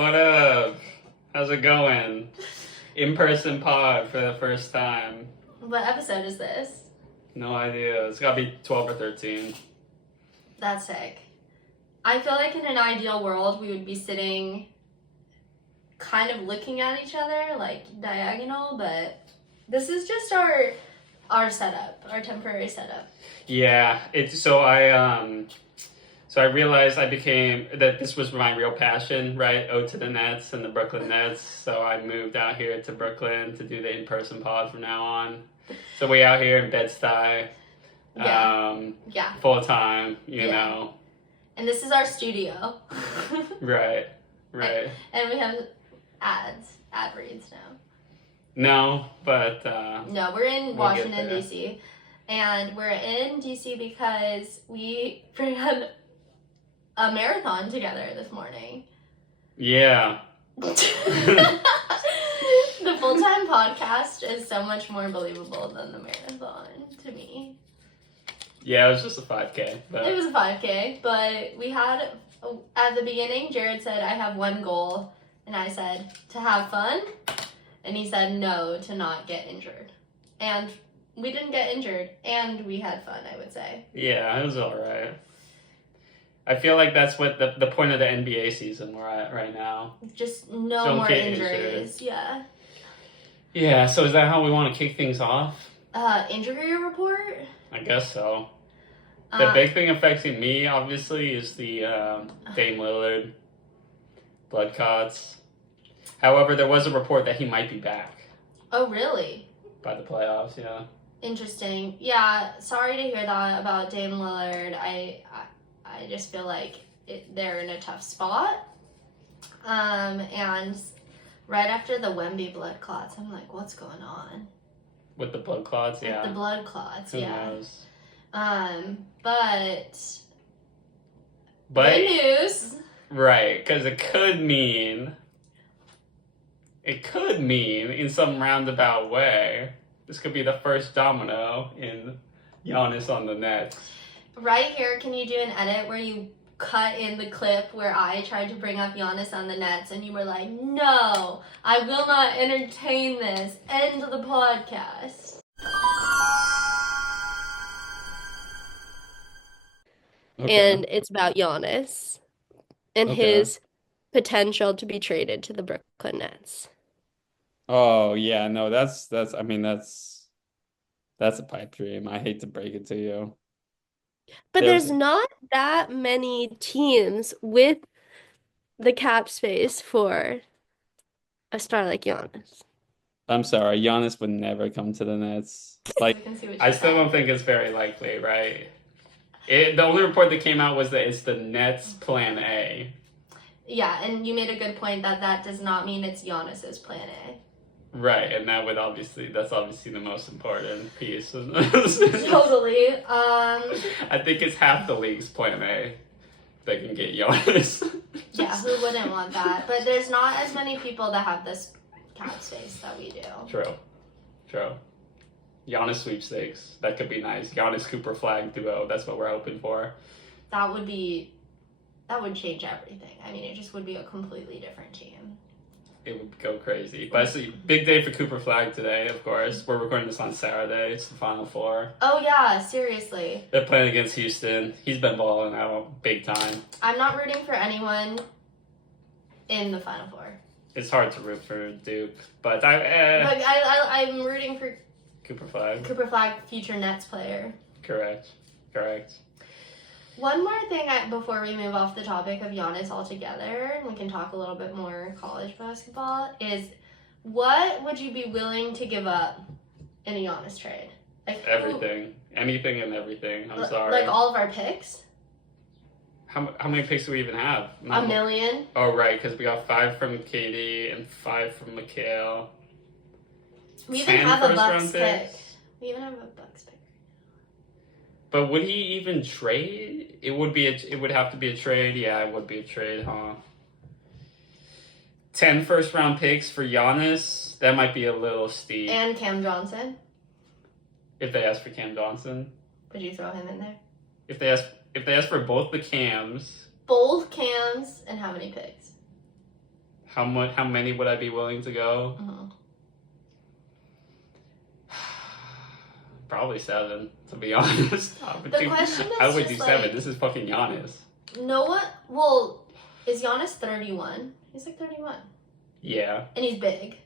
What up? How's it going? In-person pod for the first time. What episode is this? No idea. It's gotta be 12 or 13. That's sick. I feel like in an ideal world, we would be sitting kind of looking at each other, like diagonal, but this is just our setup, our temporary setup. Yeah, so I realized that this was my real passion, right? Ode to the Nets and the Brooklyn Nets. So I moved out here to Brooklyn to do the in-person pod from now on. So we out here in Bed-Stuy. Yeah. Full time, you know. And this is our studio. Right. And we have ad reads now. No, but no, we're in Washington D.C. and we're in D.C. because we ran a marathon together this morning. Yeah. The full-time podcast is so much more believable than the marathon to me. Yeah, it was just a 5K. But... It was a 5K, but we had, at the beginning, Jared said, I have one goal, and I said, to have fun, and he said, no, to not get injured. And we didn't get injured, and we had fun, I would say. Yeah, it was alright. I feel like that's what the point of the NBA season we're at right now. Just no more injuries, yeah. Yeah, so is that how we want to kick things off? Injury report? I guess so. The big thing affecting me, obviously, is the Dame Lillard blood clots. However, there was a report that he might be back. Oh, really? By the playoffs, yeah. Interesting. Yeah, sorry to hear that about Dame Lillard. I just feel like they're in a tough spot. And right after the Wemby blood clots, I'm like, what's going on? With the blood clots, yeah. With the blood clots, Who yeah. knows? But good news. Right, because it could mean in some roundabout way, this could be the first domino in Giannis on the Nets. Right here, can you do an edit where you cut in the clip where I tried to bring up Giannis on the Nets and you were like, no, I will not entertain this. End the podcast. Okay. And it's about Giannis and his potential to be traded to the Brooklyn Nets. Oh, yeah, no, that's a pipe dream. I hate to break it to you. But there's not that many teams with the cap space for a star like Giannis. I'm sorry, Giannis would never come to the Nets. Like, I still don't think it's very likely, right? The only report that came out was that it's the Nets' plan A. Yeah, and you made a good point that does not mean it's Giannis's plan A. Right, and that's obviously the most important piece. Totally. I think it's half the league's plan A that can get Giannis. Yeah, who wouldn't want that? But there's not as many people that have this cap space that we do. True. Giannis sweepstakes. That could be nice. Giannis Cooper flag duo. That's what we're hoping for. That would change everything. I mean, it just would be a completely different team. It would go crazy. But it's a big day for Cooper Flag today, of course. We're recording this on Saturday. It's the Final Four. Oh, yeah, seriously. They're playing against Houston. He's been balling out big time. I'm not rooting for anyone in the Final Four. It's hard to root for Duke, but I'm rooting for Cooper Flag. Cooper Flag, future Nets player. Correct. One more thing before we move off the topic of Giannis altogether, and we can talk a little bit more college basketball, is what would you be willing to give up in a Giannis trade? Like everything. Anything and everything. I'm sorry. Like all of our picks? How many picks do we even have? A million. Oh, right, because we got 5 from Katie and 5 from Mikhail. We even have a Bucks pick. But would he even trade? It would have to be a trade. Yeah, it would be a trade, huh? 10 first-round picks for Giannis. That might be a little steep. And Cam Johnson. If they ask for Cam Johnson. Would you throw him in there? If they ask for both the Cams. Both Cams and how many picks? How many would I be willing to go? Mhm. Probably 7, to be honest. The question is I would just do 7. like, This is fucking Giannis. no one. Well, is Giannis 31? He's like 31, Yeah. and he's big.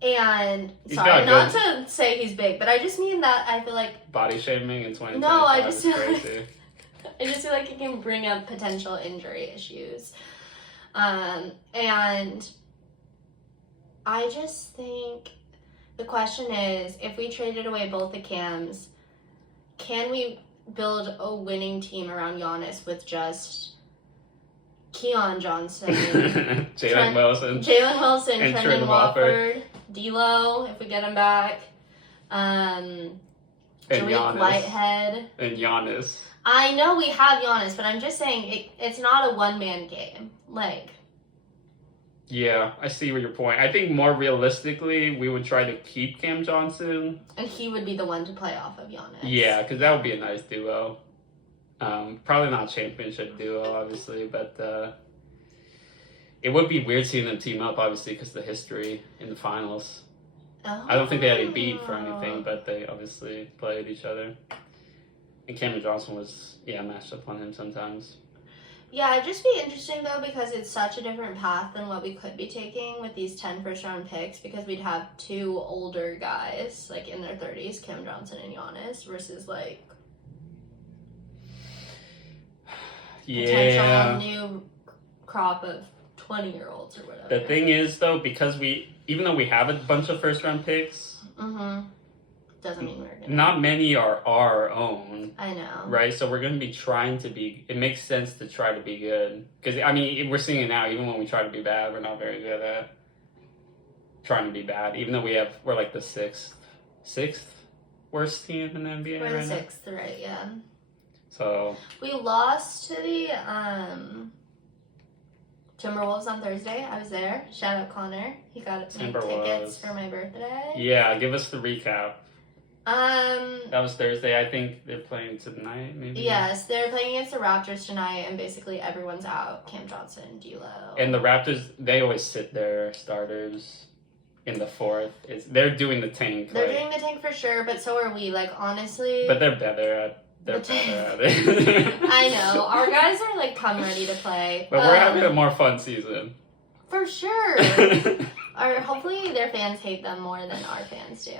And He's sorry, got not good- to say he's big, but I just mean that I feel like Body shaming in 2025 No, I just is feel like- crazy. I just feel like it can bring up potential injury issues. And I just think the question is, if we traded away both the Cams, can we build a winning team around Giannis with just Keon Johnson, Jalen Wilson. and And Trendon Trendon Watford, D'Lo, if we get him back, And Tariq Giannis. Whitehead. And Giannis. I know we have Giannis, but I'm just saying it's not a one-man game. Like, Yeah, I see your point. I think more realistically, we would try to keep Cam Johnson. and he would be the one to play off of Giannis. Yeah, because that would be a nice duo. Probably not championship duo, obviously, but it would be weird seeing them team up, obviously, because of the history in the finals. Oh. I don't think they had a beat for anything, but they obviously played each other. And Cameron Johnson was, matched up on him sometimes. Yeah, it'd just be interesting, though, because it's such a different path than what we could be taking with these 10 first-round picks, because we'd have 2 older guys, like, in their 30s, Cam Johnson and Giannis, versus, like, potential new crop of 20-year-olds or whatever. The thing is, though, because even though we have a bunch of first-round picks, doesn't mean we're gonna. not many are our own. I know. Right? So we're going to be trying to be... It makes sense to try to be good. Because, I mean, we're seeing it now. Even when we try to be bad, we're not very good at trying to be bad. Even though we're like the sixth worst team in the NBA We're right the now. 6th, right, yeah. So... We lost to the Timberwolves on Thursday. I was there. Shout out Connor. He got me tickets for my birthday. Yeah, give us the recap. That was Thursday. I think they're playing tonight, maybe. Yes, they're playing against the Raptors tonight, and basically everyone's out. Cam Johnson, D'Lo. And the Raptors, they always sit their starters in the 4th. They're doing the tank. They're doing the tank for sure, but so are we. Like, honestly. But they're better at it. I know. Our guys are, like, come ready to play. But we're having a more fun season. For sure. Hopefully their fans hate them more than our fans do.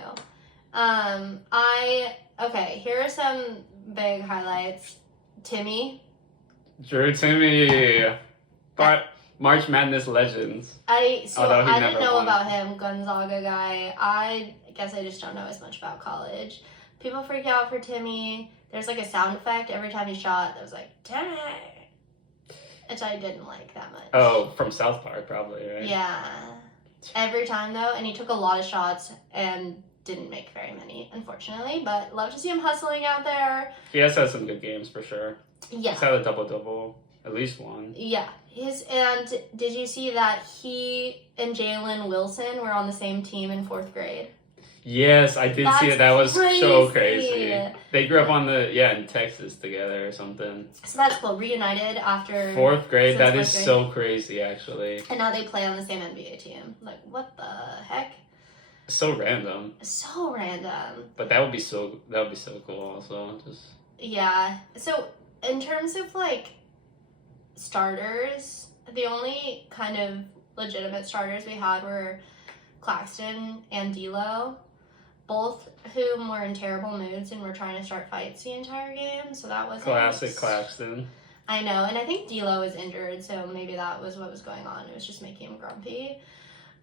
Okay, here are some big highlights. Timmy. Drew Timmy. But March Madness legends. I didn't know won. about him, Gonzaga guy. I guess I just don't know as much about college. People freak out for Timmy. There's like a sound effect every time he shot that was like, Timmy! Which I didn't like that much. Oh, from South Park, probably, right? Yeah. Every time, though, and he took a lot of shots and didn't make very many, unfortunately, but love to see him hustling out there. He has had some good games, for sure. Yeah. He's had a double-double, at least one. Yeah. And did you see that he and Jalen Wilson were on the same team in 4th grade? Yes, I did see it. That was so crazy. They grew up in Texas together or something. So that's cool. Reunited after 4th grade. That is 4th grade. so crazy, actually. And now they play on the same NBA team. Like, what the heck? So random. So random. But that would be so cool also. Yeah. So in terms of like starters, the only kind of legitimate starters we had were Claxton and D'Lo, both whom were in terrible moods and were trying to start fights the entire game. So that was Classic Claxton. I know, and I think D'Lo was injured, so maybe that was what was going on. It was just making him grumpy.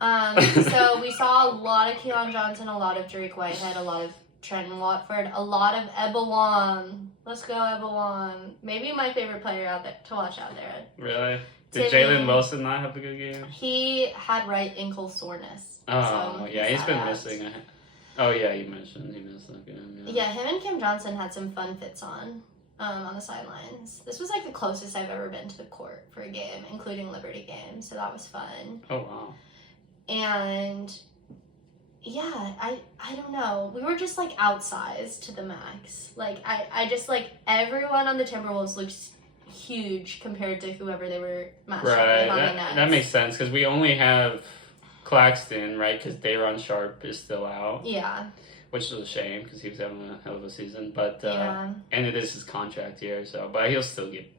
So we saw a lot of Keon Johnson, a lot of Tariq Whitehead, a lot of Trendon Watford, a lot of Ebawam. Let's go, Ebawam. Maybe my favorite player out there to watch out there. Really? Did Jalen Wilson not have a good game? He had right ankle soreness. Oh, yeah, he's been missing. Oh, yeah, you mentioned he missed that game. Yeah, him and Cam Johnson had some fun fits on the sidelines. This was like the closest I've ever been to the court for a game, including Liberty games, so that was fun. Oh, wow. And yeah, I don't know. We were just like outsized to the max. Like I just like everyone on the Timberwolves looked huge compared to whoever they were matched up Right. with on the Nets. That makes sense because we only have Claxton, right? Because Dayron Sharp is still out. Yeah. Which is a shame because he was having a hell of a season. But Yeah. and it is his contract year, so but he'll still get.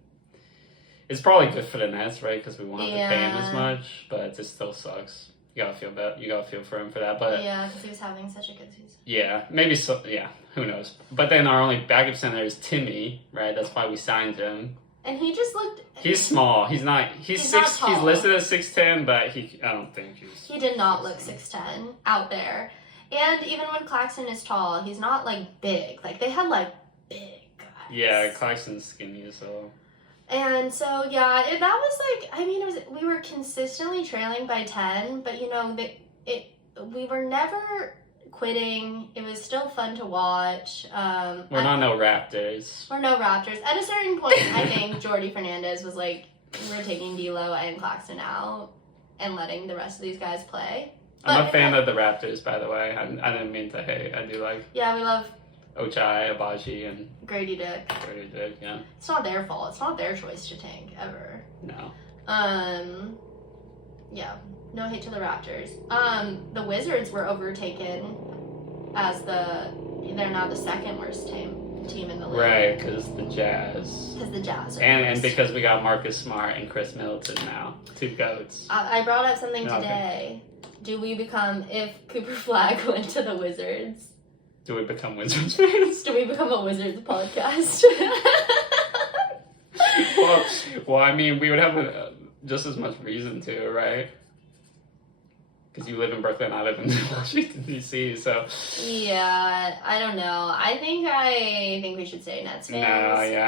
It's probably good for the Nets, right? Because we won't have to pay him as much, but it just still sucks. You gotta feel bad. You gotta feel for him for that. But yeah, because he was having such a good season. Yeah, maybe so. Yeah, who knows? But then our only backup center is Timmy, right? That's why we signed him. And he just looked. He's small. He's not. He's six. Not tall. He's listed as 6'10", but I don't think he's. He did not look 6'10" out there. And even when Claxton is tall, he's not like big. Like they had like big guys. Yeah, Claxton's skinny, so. And so yeah, that was like, I mean, we were consistently trailing by 10, but you know, we were never quitting. It was still fun to watch. We're not no Raptors. We're no Raptors. At a certain point, I think Jordy Fernandez was like, we're taking D'Lo and Claxton out and letting the rest of these guys play. I'm a fan of the Raptors, by the way. I didn't mean to hate. I do like. Yeah, we love Ochai, Abaji, and Grady Dick. Grady Dick. Yeah. It's not their fault. It's not their choice to tank ever. No. Yeah. No hate to the Raptors. The Wizards were overtaken as they're now the second worst team in the league. Right, because the Jazz. Because the Jazz are And worst. because we got Marcus Smart and Chris Middleton now, 2 goats. I brought up something Okay. today. Do we become, if Cooper Flag went to the Wizards, Do we become Wizards fans? do we become a Wizards podcast? well, I mean, we would have just as much reason to, right? Because you live in Brooklyn, I live in Washington, D.C., so... Yeah, I don't know. I think we should say Nets fans. No, yeah,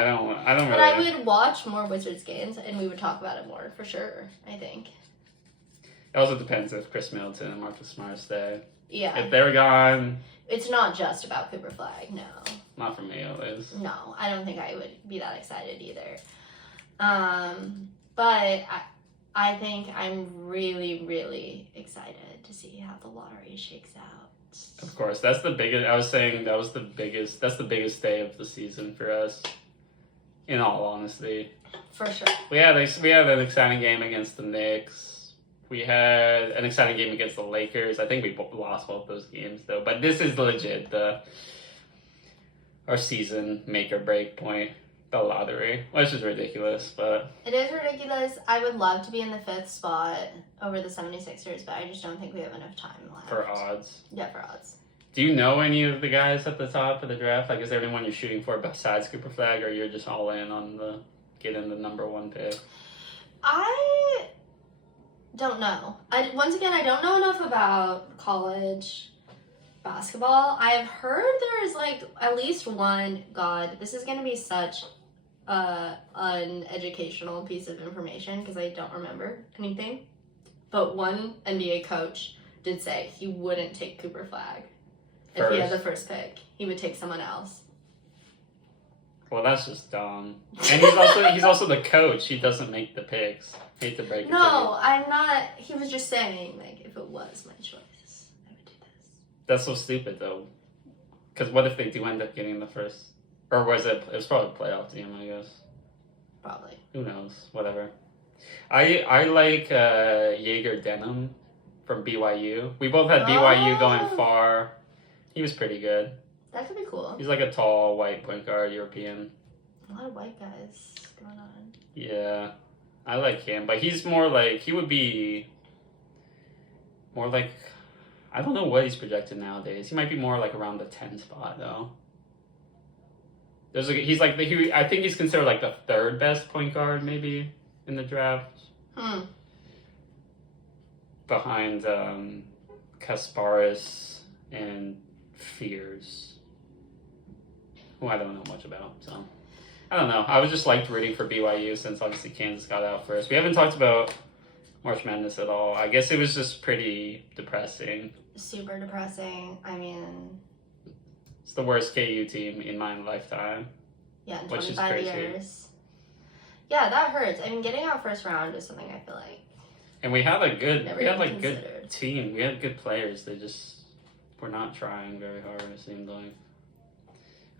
I don't But really... I would watch more Wizards games, and we would talk about it more, for sure, I think. It also depends if Chris Middleton and Marcus Smart stay. Yeah. If they're gone... It's not just about Cooper Flag, no. Not for me, at least. No, I don't think I would be that excited either. But I think I'm really, really excited to see how the lottery shakes out. Of course, that's the biggest... I was saying that's the biggest day of the season for us. In all honesty. For sure. We had an exciting game against the Knicks. We had an exciting game against the Lakers. I think we lost both those games, though. But this is legit our season make or break point, the lottery, which is ridiculous. But It is ridiculous. I would love to be in the 5th spot over the 76ers, but I just don't think we have enough time left. for odds. Yeah, for odds. Do you know any of the guys at the top of the draft? Like, is there anyone you're shooting for besides Cooper Flag, or you're just all in on getting the number 1 pick? I don't know. Once again, I don't know enough about college basketball. I've heard there is like at least one. God, this is going to be such an educational piece of information because I don't remember anything. But one NBA coach did say he wouldn't take Cooper Flag if he had the first pick. He would take someone else. Well, that's just dumb. And he's also the coach. He doesn't make the picks. Hate to break it to you. No, I'm not. He was just saying, like, if it was my choice, I would do this. That's so stupid, though. Because what if they do end up getting the first? Or was it? It was probably a playoff team, I guess. Probably. Who knows? Whatever. I like Jaeger Denham from BYU. We both had BYU going far. He was pretty good. That could be cool. He's like a tall, white point guard, European. A lot of white guys going on. Yeah. I like him, but he's more like, he would be more like, I don't know what he's projected nowadays. He might be more like around the 10 spot, though. I think he's considered like the 3rd best point guard, maybe, in the draft. Behind Kasparis and Fears, who I don't know much about, so I don't know. I was just liked rooting for BYU since obviously Kansas got out first. We haven't talked about March Madness at all. I guess it was just pretty depressing. Super depressing. I mean, it's the worst KU team in my lifetime. Yeah, in which is 25 crazy. years. Yeah, that hurts. I mean, getting out first round is something I feel like. And we had a good, Never we had even like good considered. team. We had good players. They just were not trying very hard. It seemed like.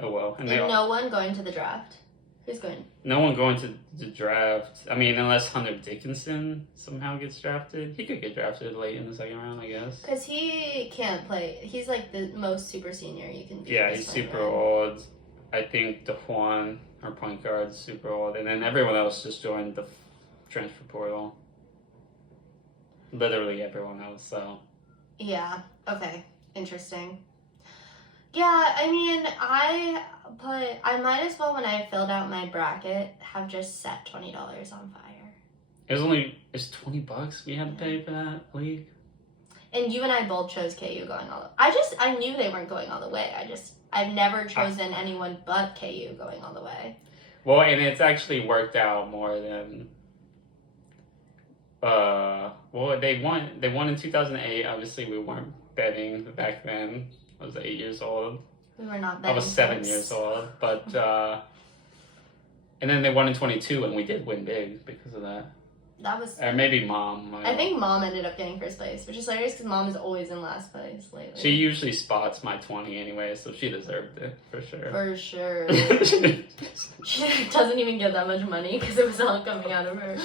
Oh well, and And no one going to the draft. Who's going? No one going to the draft. I mean, unless Hunter Dickinson somehow gets drafted. He could get drafted late in the second round, I guess. Because he can't play. He's like the most super senior you can be. Yeah, he's super old. I think DeJuan, our point guard, is super old. And then everyone else just joined the transfer portal. Literally everyone else, so. Yeah, okay. Interesting. Yeah, I mean, I might as well, when I filled out my bracket, have just set $20 on fire. It's $20 we had to pay for that league. And you and I both chose KU going all the I knew they weren't going all the way. I've never chosen anyone but KU going all the way. Well, and it's actually worked out more than they won in 2008. Obviously we weren't betting back then. I was 8 years old. We were not betting. I was 7 years old, but and then they won in 22, and we did win big because of that. That was. Or maybe Mom. I think Mom ended up getting first place, which is hilarious because Mom is always in last place lately. She usually spots my 20 anyway, so she deserved it for sure. For sure. She doesn't even get that much money because it was all coming out of her.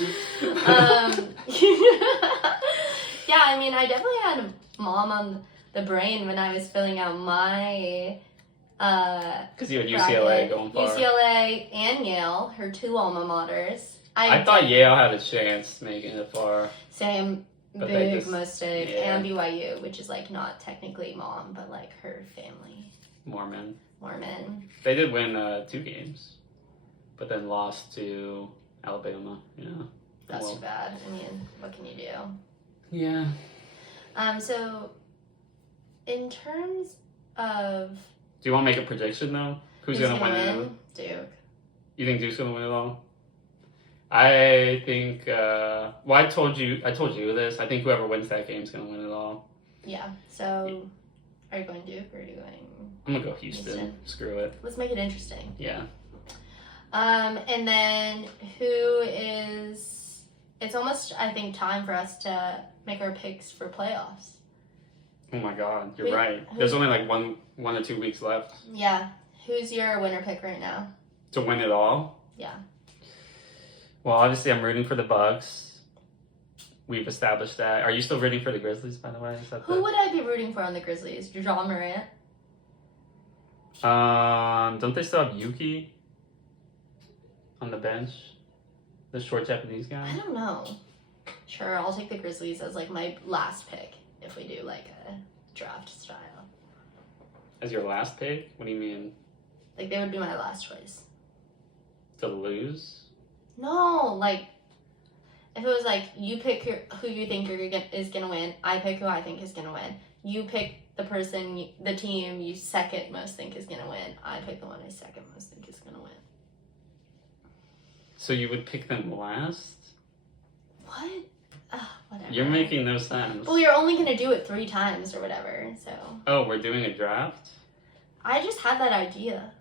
Yeah, I mean, I definitely had Mom on the brain when I was filling out my because you had UCLA going far. UCLA and Yale, her two alma maters. I thought Yale had a chance making it far. Same, but big mistake. Yeah. And BYU, which is like not technically Mom, but like her family. Mormon. They did win 2 games, but then lost to Alabama. Yeah. That's too bad. I mean, what can you do? Yeah. So, in terms of... Do you want to make a prediction, though? Who's going to win? Duke. You think Duke's going to win it all? I think... well, I told you this. I think whoever wins that game is going to win it all. Yeah. So, are you going Duke or are you going... I'm going to go Houston. Screw it. Let's make it interesting. Yeah. And then who is... It's almost, I think, time for us to make our picks for playoffs. Oh my God, you're right. There's only like one or 2 weeks left. Yeah. Who's your winner pick right now? To win it all? Yeah. Well, obviously I'm rooting for the Bucks. We've established that. Are you still rooting for the Grizzlies, by the way? Who would I be rooting for on the Grizzlies? John Morant? Don't they still have Yuki on the bench? The short Japanese guy? I don't know. Sure, I'll take the Grizzlies as like my last pick if we do like a draft style. As your last pick? What do you mean? Like they would be my last choice. To lose? No, like if it was like you pick who you think is gonna win, I pick who I think is gonna win. You pick the team you second most think is gonna win. I pick the one I second most think is gonna win. So you would pick them last? What? Whatever. You're making no sense. Well, you're only gonna do it 3 times or whatever, so. Oh, we're doing a draft? I just had that idea.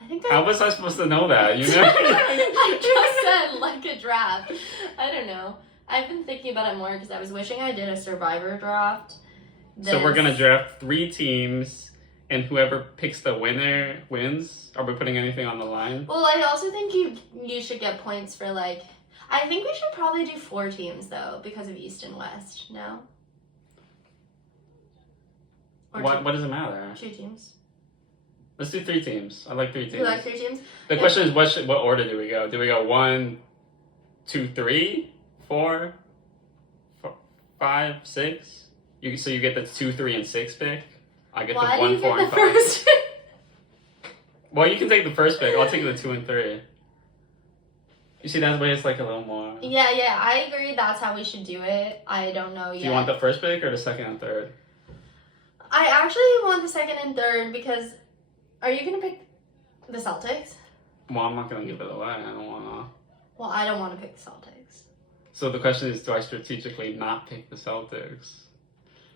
I think How was I supposed to know that? You know? I just said like a draft. I don't know. I've been thinking about it more because I was wishing I did a Survivor draft. So we're gonna draft 3 teams, and whoever picks the winner wins. Are we putting anything on the line? Well, I also think you should get points for like. I think we should probably do 4 teams though because of East and West. No. What does it matter? 2 teams. Let's do 3 teams. I like 3 teams. You like 3 teams? The question is, what order do we go? Do we go 1, 2, 3, 4, 5, 6? So you get the 2, 3, and 6 pick. I get the 1, 4, and 5. First? Well, you can take the first pick. I'll take the 2 and 3. You see, that way it's like a little more. Yeah, I agree. That's how we should do it. I don't know yet. Do you want the first pick or the second and third? I actually want the second and third because. Are you gonna pick the Celtics? Well, I'm not gonna give it away. I don't wanna. Well, I don't want to pick the Celtics. So the question is, do I strategically not pick the Celtics?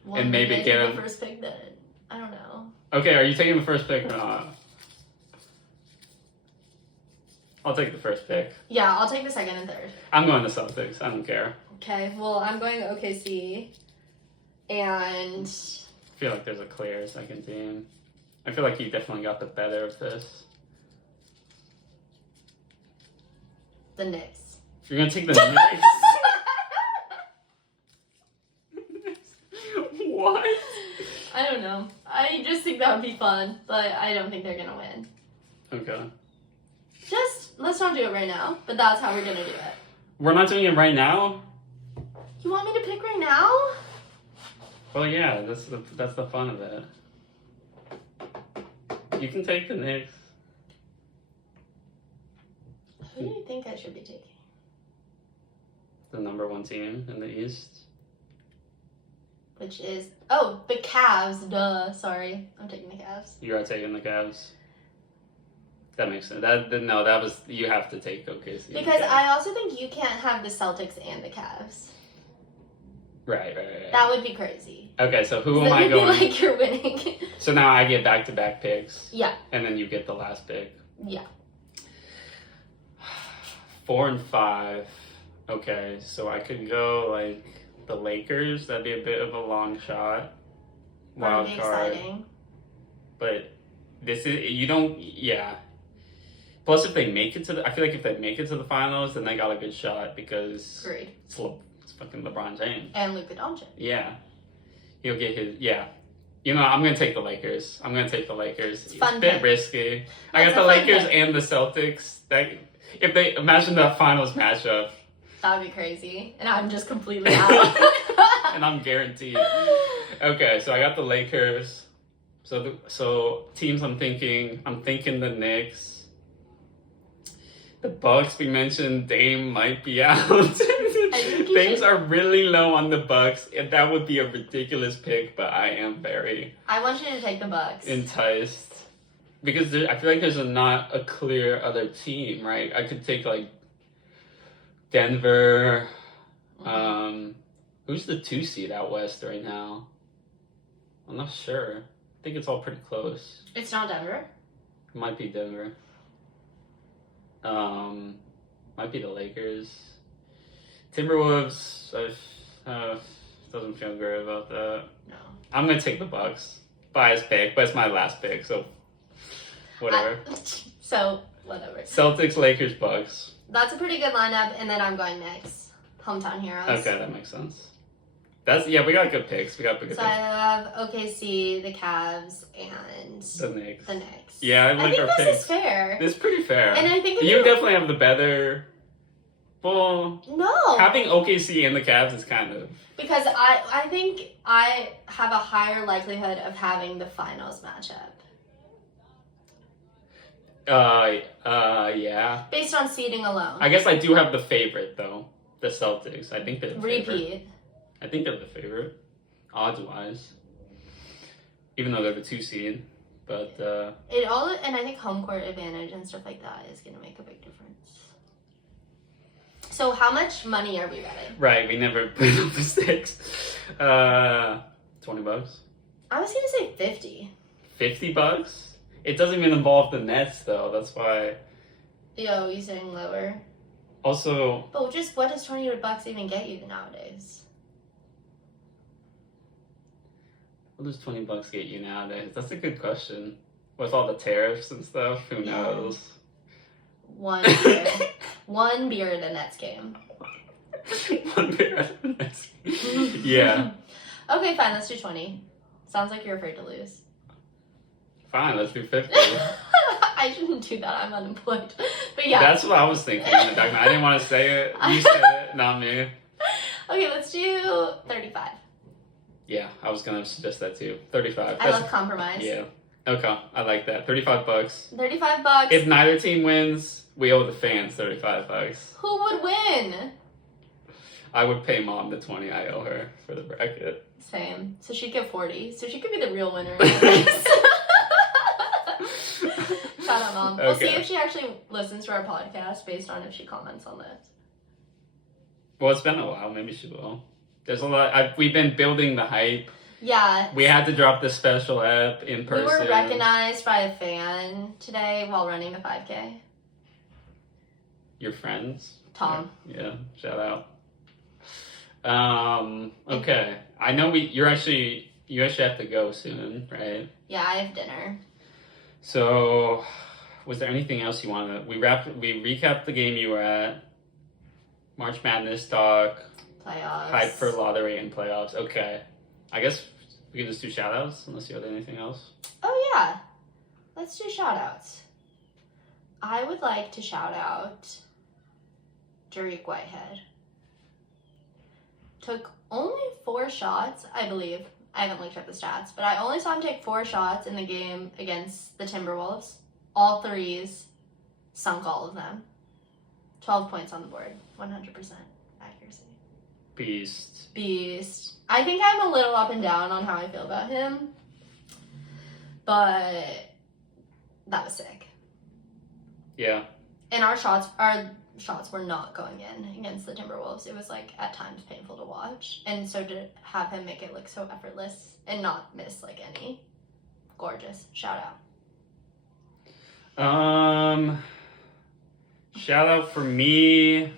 Well, and maybe get the first pick then. I don't know. Okay, are you taking the first pick or not? I'll take the first pick. Yeah, I'll take the second and third. I'm going to Celtics. I don't care. Okay, well, I'm going to OKC. And... I feel like there's a clear second team. I feel like you definitely got the better of this. The Knicks. You're gonna take the Knicks? What? I don't know. I just think that would be fun, but I don't think they're gonna win. Okay. Just let's not do it right now, but that's how we're gonna do it. We're not doing it right now? You want me to pick right now? Well, yeah, that's the fun of it. You can take the Knicks. Who do you think I should be taking? The number 1 team in the East. Which is the Cavs. Duh. Sorry, I'm taking the Cavs. You are taking the Cavs. That makes sense. That was you have to take OKC. Because I also think you can't have the Celtics and the Cavs. Right. That would be crazy. Okay, so who am Then I you'd be going? like you're winning. So now I get back-to-back picks. Yeah. And then you get the last pick. Yeah. 4 and 5. Okay, so I could go like the Lakers. That'd be a bit of a long shot. Wild card. Exciting. But this is Plus, if they make it to I feel like if they make it to the finals, then they got a good shot because Agreed. It's fucking LeBron James and Luka Doncic. Yeah, he'll get his. Yeah, I'm gonna take the Lakers. It's fun a bit pick. risky. I got the Lakers and the Celtics. If they imagine the finals matchup, that would be crazy, and I'm just completely out. and I'm guaranteed. Okay, so I got the Lakers. So teams I'm thinking the Knicks. The Bucks, we mentioned Dame might be out. Things are really low on the Bucks. That would be a ridiculous pick, but I am very I want you to take the Bucks. Enticed. Because I feel like there's not a clear other team, right? I could take like Denver. Who's the 2 seed out west right now? I'm not sure. I think it's all pretty close. It's not Denver? It might be Denver. Might be the Lakers. Timberwolves, doesn't feel great about that. No. I'm gonna take the Bucks. Biased pick, but it's my last pick, so whatever. Whatever. Celtics, Lakers, Bucks. That's a pretty good lineup, and then I'm going Knicks. Hometown heroes. Okay, that makes sense. We got good picks. So I have OKC, the Cavs, and the Knicks. Yeah, I think our this picks. is fair. This is pretty fair. And I think you definitely have the better. Well, no. Having OKC and the Cavs is kind of because I think I have a higher likelihood of having the finals matchup. Yeah. Based on seeding alone. I guess I do have the favorite though, the Celtics. I think they're the favorite. Repeat. I think they're the favorite, odds-wise. Even though they're the 2 seed, but and I think home court advantage and stuff like that is gonna make a big difference. So how much money are we betting? Right, we never put up the stakes. $20. I was gonna say 50. $50? It doesn't even involve the Nets though. That's why. Yo, you saying lower? Also. But just what does $20 even get you nowadays? What does $20 get you nowadays? That's a good question. With all the tariffs and stuff, who knows? One beer. One beer at a Nets game. One beer at a Nets game. Yeah. Okay, fine. Let's do 20. Sounds like you're afraid to lose. Fine, let's do 50. I shouldn't do that. I'm unemployed. But yeah. That's what I was thinking in the back. I didn't want to say it. You said it, not me. Okay, let's do 35. Yeah, I was gonna suggest that too. 35. I love compromise. Yeah. Okay, I like that. $35. $35. If neither team wins, we owe the fans $35. Who would win? I would pay Mom the $20 I owe her for the bracket. Same. So she'd get 40. So she could be the real winner. Shout out, Mom. Okay. We'll see if she actually listens to our podcast based on if she comments on this. Well, it's been a while. Maybe she will. There's a lot. We've been building the hype. Yeah. We had to drop the special app in person. We were recognized by a fan today while running the 5K. Your friends? Tom. Yeah. Shout out. Okay. I know you actually have to go soon, right? Yeah, I have dinner. So Was there anything else you wanted? We recapped the game you were at. March Madness talk. Playoffs. Hype for lottery and playoffs. Okay. I guess we can just do shout outs unless you have anything else. Oh, yeah. Let's do shout outs. I would like to shout out Derek Whitehead. Took only 4 shots, I believe. I haven't looked at the stats, but I only saw him take 4 shots in the game against the Timberwolves. All threes, sunk all of them. 12 points on the board, 100% accuracy. Beast. I think I'm a little up and down on how I feel about him, but that was sick. Yeah. And our shots were not going in against the Timberwolves. It was like at times painful to watch, and so to have him make it look so effortless and not miss like any, gorgeous. Shout out. Shout out for me.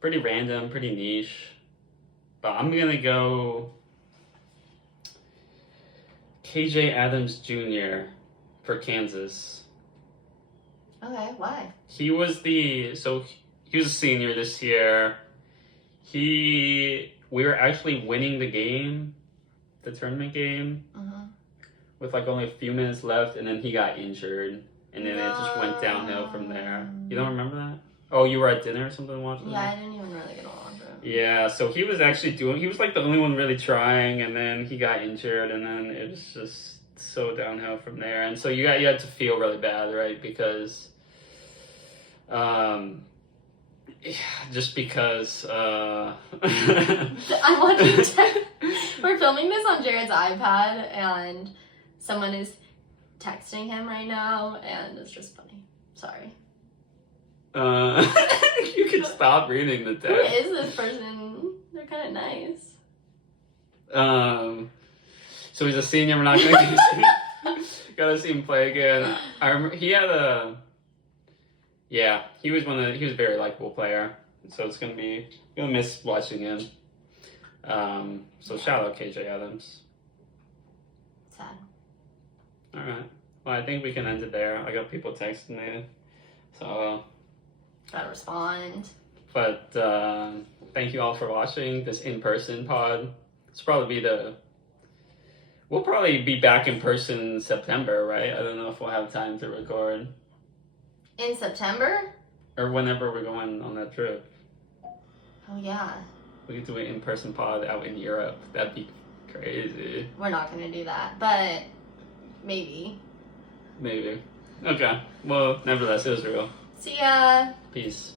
Pretty random, pretty niche, but I'm gonna go KJ Adams Jr. for Kansas. Okay, why? He was a senior this year. We were actually winning the tournament game, with like only a few minutes left, and then he got injured, and then it just went downhill from there. You don't remember that? Oh, you were at dinner or something watching that? Yeah, I didn't even really get along with him. Yeah, so he was like the only one really trying, and then he got injured, and then it was just so downhill from there. And so you had to feel really bad, right? Because just because I'm watching we're filming this on Jared's iPad, and someone is texting him right now, and it's just funny. Sorry. You can stop reading the text. Who is this person? They're kind of nice. So he's a senior. We're not gonna gotta see him play again. I remember he had he was he was a very likable player. So it's gonna miss watching him. So shout out KJ Adams. Sad. All right. Well, I think we can end it there. I got people texting me, so. Gotta respond. But thank you all for watching this in-person pod. We'll probably be back in person in September, right? I don't know if we'll have time to record. In September? Or whenever we're going on that trip. Oh, yeah. We could do an in-person pod out in Europe. That'd be crazy. We're not gonna do that, but maybe. Maybe. Okay. Well, nevertheless, it was real. See ya. Peace.